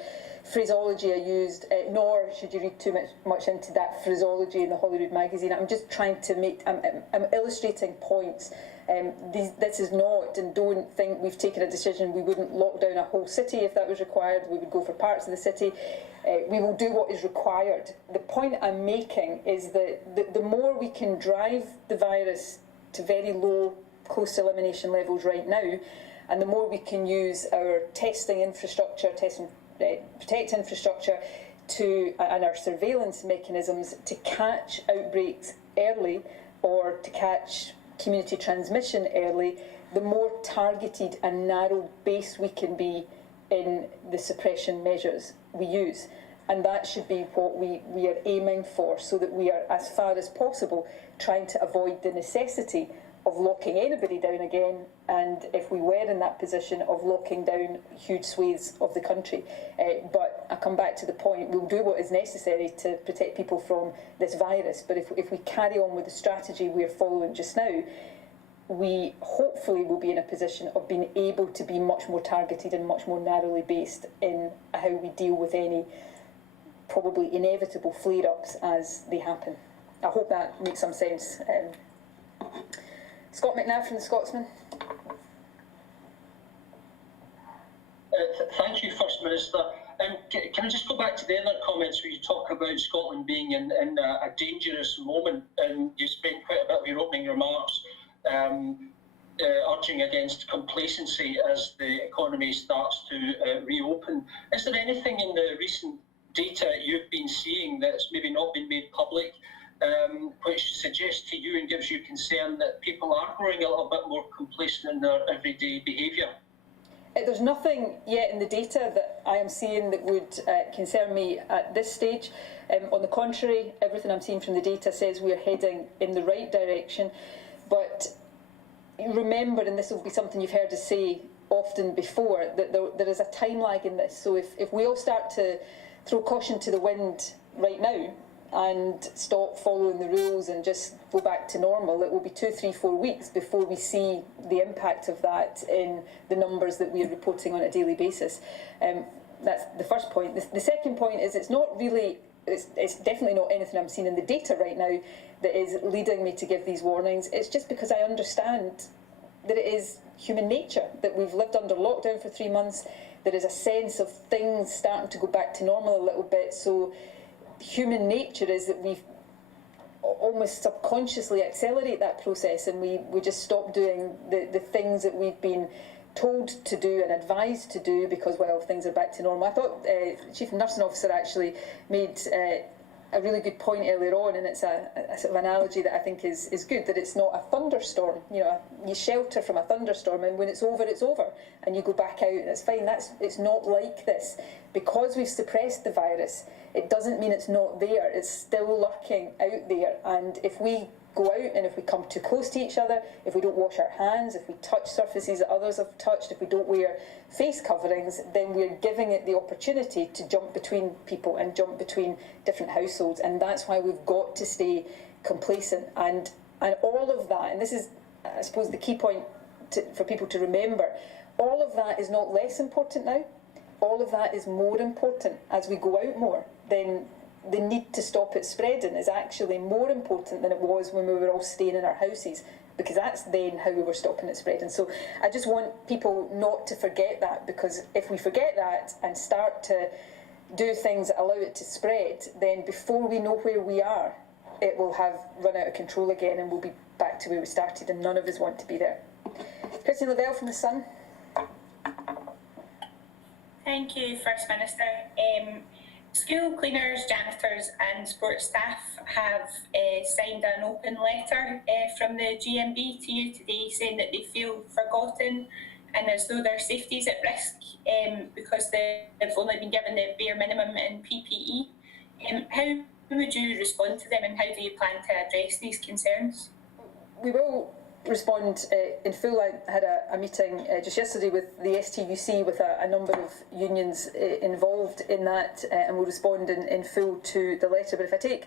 phraseology I used, nor should you read too much into that phraseology in the Hollywood magazine. I'm just trying to make, I'm illustrating points. This is not, and don't think we've taken a decision we wouldn't lock down a whole city if that was required. We would go for parts of the city. We will do what is required. The point I'm making is that the more we can drive the virus to very low, close to elimination levels right now, and the more we can use our testing infrastructure, protect infrastructure, and our surveillance mechanisms to catch outbreaks early or to catch community transmission early, the more targeted and narrow base we can be in the suppression measures we use. And that should be what we are aiming for, so that we are, as far as possible, trying to avoid the necessity of locking anybody down again, and if we were in that position, of locking down huge swathes of the country. But I come back to the point, we'll do what is necessary to protect people from this virus, but if we carry on with the strategy we're following just now, we hopefully will be in a position of being able to be much more targeted and much more narrowly based in how we deal with any probably inevitable flare-ups as they happen. I hope that makes some sense. Scott McNabb from the Scotsman. Thank you, First Minister. Can I just go back to the other comments where you talk about Scotland being in a dangerous moment, and you spent quite a bit of your opening remarks urging against complacency as the economy starts to reopen. Is there anything in the recent data you've been seeing that's maybe not been made public which suggests to you and gives you concern that people are growing a little bit more complacent in their everyday behaviour? There's nothing yet in the data that I am seeing that would concern me at this stage. On the contrary, everything I'm seeing from the data says we are heading in the right direction. But remember, and this will be something you've heard us say often before, that there is a time lag in this. So if we all start to throw caution to the wind right now and stop following the rules and just go back to normal, it will be 2, 3, 4 weeks before we see the impact of that in the numbers that we are reporting on a daily basis. That's the first point. The second point is it's definitely not anything I'm seeing in the data right now that is leading me to give these warnings. It's just because I understand that it is human nature, that we've lived under lockdown for 3 months. There is a sense of things starting to go back to normal a little bit. So human nature is that we almost subconsciously accelerate that process, and we just stop doing the things that we've been told to do and advised to do because, well, things are back to normal. I thought Chief Nursing Officer actually made a really good point earlier on, and it's a sort of analogy that I think is good, that it's not a thunderstorm. You know, you shelter from a thunderstorm, and when it's over, and you go back out, and it's fine. It's not like this. Because we've suppressed the virus, it doesn't mean it's not there. It's still lurking out there, and if we go out and if we come too close to each other, if we don't wash our hands, if we touch surfaces that others have touched, if we don't wear face coverings, then we're giving it the opportunity to jump between people and jump between different households, and that's why we've got to stay complacent. And all of that, and this is, I suppose, the key point for people to remember, all of that is not less important now. All of that is more important as we go out more. Then the need to stop it spreading is actually more important than it was when we were all staying in our houses, because that's then how we were stopping it spreading. So I just want people not to forget that, because if we forget that and start to do things that allow it to spread, then before we know where we are, it will have run out of control again and we'll be back to where we started, and none of us want to be there. Christine Lavelle from The Sun. Thank you, First Minister. School cleaners, janitors and sports staff have signed an open letter from the GMB to you today saying that they feel forgotten and as though their safety is at risk because they've only been given the bare minimum in PPE. How would you respond to them, and how do you plan to address these concerns? We will respond in full. I had a meeting just yesterday with the STUC with a number of unions involved in that, and we'll respond in full to the letter. But if I take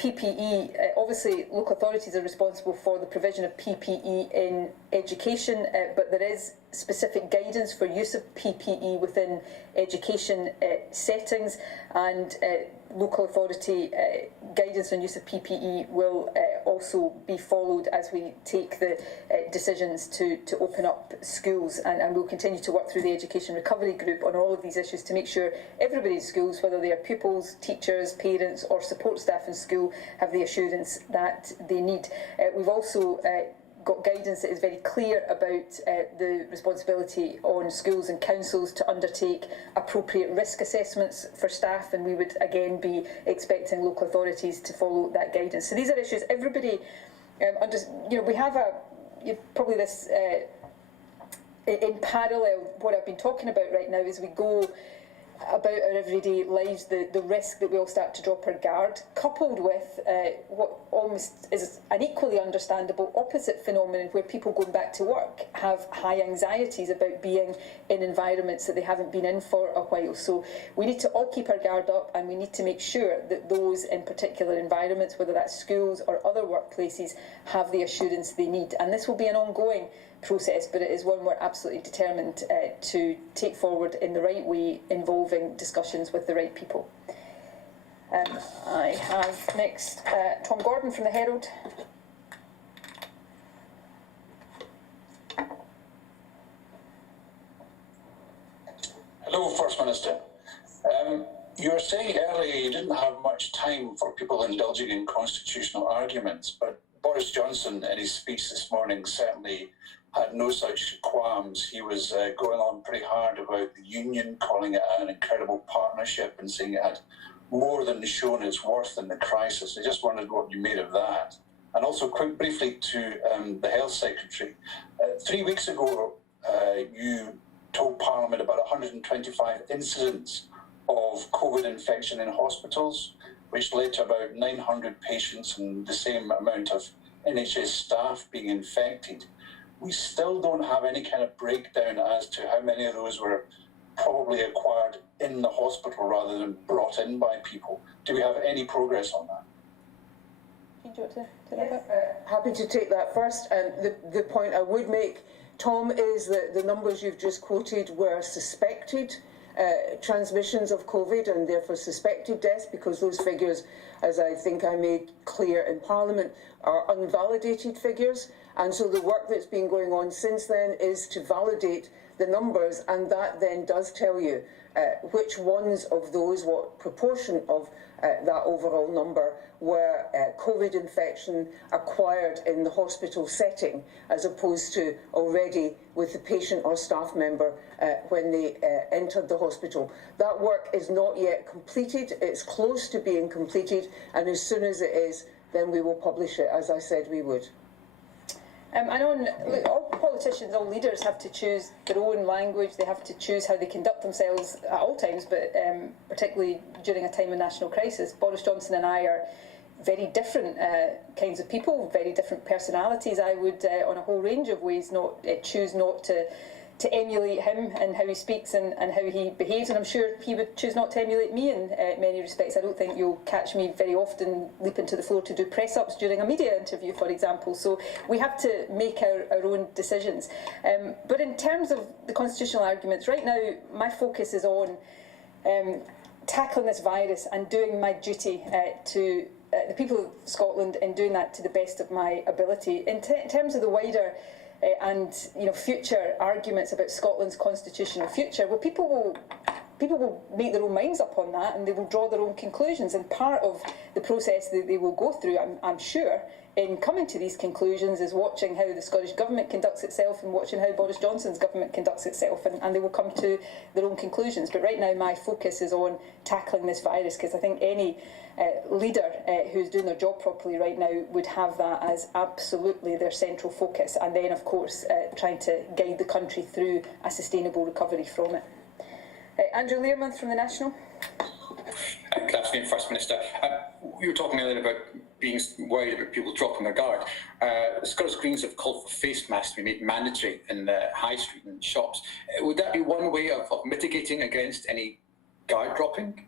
PPE, obviously local authorities are responsible for the provision of PPE in education, but there is specific guidance for use of PPE within education settings, and local authority guidance on use of PPE will also be followed as we take the decisions to open up schools, and we'll continue to work through the Education Recovery Group on all of these issues to make sure everybody in schools, whether they are pupils, teachers, parents or support staff in school, have the assurance that they need. We've also got guidance that is very clear about the responsibility on schools and councils to undertake appropriate risk assessments for staff, and we would again be expecting local authorities to follow that guidance. So these are issues everybody we have probably this in parallel. What I've been talking about right now is we go about our everyday lives, the risk that we all start to drop our guard, coupled with what almost is an equally understandable opposite phenomenon where people going back to work have high anxieties about being in environments that they haven't been in for a while. So we need to all keep our guard up, and we need to make sure that those in particular environments, whether that's schools or other workplaces, have the assurance they need. And this will be an ongoing process, but it is one we're absolutely determined to take forward in the right way, involving discussions with the right people. I have next Tom Gordon from the Herald. Hello, First Minister. You were saying earlier you didn't have much time for people indulging in constitutional arguments, but Boris Johnson, in his speech this morning, certainly had no such qualms. He was going on pretty hard about the union, calling it an incredible partnership and saying it had more than shown its worth in the crisis. I just wondered what you made of that. And also, quite briefly, to the Health Secretary. 3 weeks ago, you told Parliament about 125 incidents of COVID infection in hospitals, which led to about 900 patients and the same amount of NHS staff being infected. We still don't have any kind of breakdown as to how many of those were probably acquired in the hospital rather than brought in by people. Do we have any progress on that? Do you want to take that? Happy to take that first. And the point I would make, Tom, is that the numbers you've just quoted were suspected transmissions of COVID and therefore suspected deaths, because those figures, as I think I made clear in Parliament, are unvalidated figures. And so the work that's been going on since then is to validate the numbers, and that then does tell you which ones of those, what proportion of that overall number were COVID infection acquired in the hospital setting, as opposed to already with the patient or staff member when they entered the hospital. That work is not yet completed. It's close to being completed, and as soon as it is, then we will publish it, as I said we would. I know all politicians, all leaders have to choose their own language, they have to choose how they conduct themselves at all times, but particularly during a time of national crisis. Boris Johnson and I are very different kinds of people, very different personalities. I would, on a whole range of ways, choose not to emulate him and how he speaks and how he behaves, and I'm sure he would choose not to emulate me in many respects. I don't think you'll catch me very often leaping to the floor to do press-ups during a media interview, for example, so we have to make our own decisions. But in terms of the constitutional arguments, right now my focus is on tackling this virus and doing my duty to the people of Scotland, and doing that to the best of my ability. In terms of the wider and future arguments about Scotland's constitutional future, well, people will make their own minds up on that, and they will draw their own conclusions. And part of the process that they will go through, I'm sure, in coming to these conclusions, is watching how the Scottish Government conducts itself and watching how Boris Johnson's government conducts itself, and they will come to their own conclusions. But right now my focus is on tackling this virus, because I think any leader who's doing their job properly right now would have that as absolutely their central focus, and then of course trying to guide the country through a sustainable recovery from it. Andrew Learmonth from the National. Good afternoon, First Minister. We were talking earlier about being worried about people dropping their guard. The Scottish Greens have called for face masks to be made mandatory in the high street and shops. Would that be one way of mitigating against any guard dropping?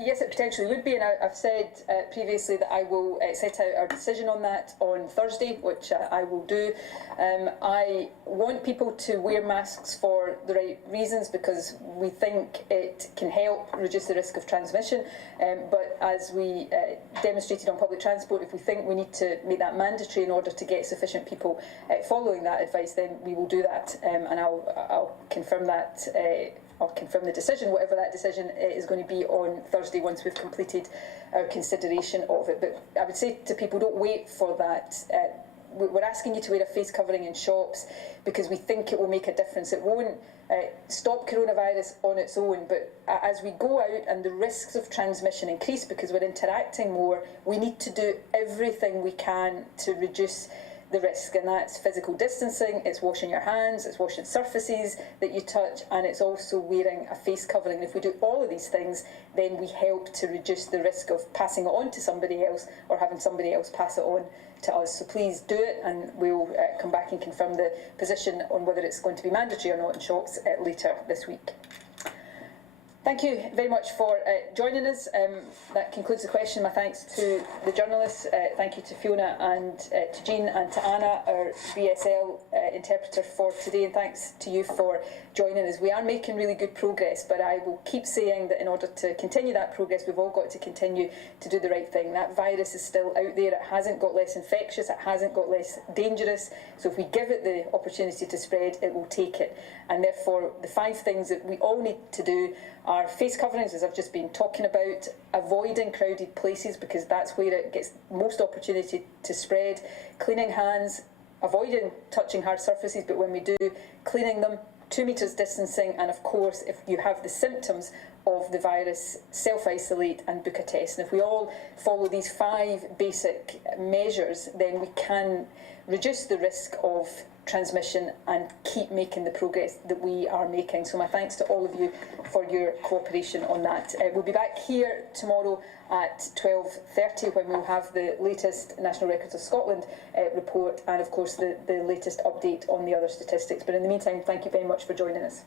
Yes, it potentially would be, and I've said previously that I will set out our decision on that on Thursday, which I will do. I want people to wear masks for the right reasons, because we think it can help reduce the risk of transmission, but as we demonstrated on public transport, if we think we need to make that mandatory in order to get sufficient people following that advice, then we will do that, and I'll confirm that. I'll confirm the decision, whatever that decision is going to be, on Thursday once we've completed our consideration of it. But I would say to people, don't wait for that. We're asking you to wear a face covering in shops because we think it will make a difference. It won't stop coronavirus on its own, but as we go out and the risks of transmission increase because we're interacting more, we need to do everything we can to reduce the risk, and that's physical distancing, it's washing your hands, it's washing surfaces that you touch, and it's also wearing a face covering. If we do all of these things, then we help to reduce the risk of passing it on to somebody else or having somebody else pass it on to us. So please do it, and we'll come back and confirm the position on whether it's going to be mandatory or not in shops later this week. Thank you very much for joining us. That concludes the question. My thanks to the journalists. Thank you to Fiona and to Jean and to Anna, our BSL interpreter for today, and thanks to you for joining us. We are making really good progress, but I will keep saying that in order to continue that progress, we've all got to continue to do the right thing. That virus is still out there. It hasn't got less infectious. It hasn't got less dangerous. So if we give it the opportunity to spread, it will take it. And therefore, the 5 things that we all need to do are face coverings, as I've just been talking about, avoiding crowded places because that's where it gets most opportunity to spread, cleaning hands, avoiding touching hard surfaces, but when we do, cleaning them, 2 metres distancing, and of course, if you have the symptoms of the virus, self-isolate and book a test. And if we all follow these 5 basic measures, then we can reduce the risk of transmission and keep making the progress that we are making. So my thanks to all of you for your cooperation on that. We'll be back here tomorrow at 12:30 when we'll have the latest National Records of Scotland report and of course the latest update on the other statistics. But in the meantime, thank you very much for joining us.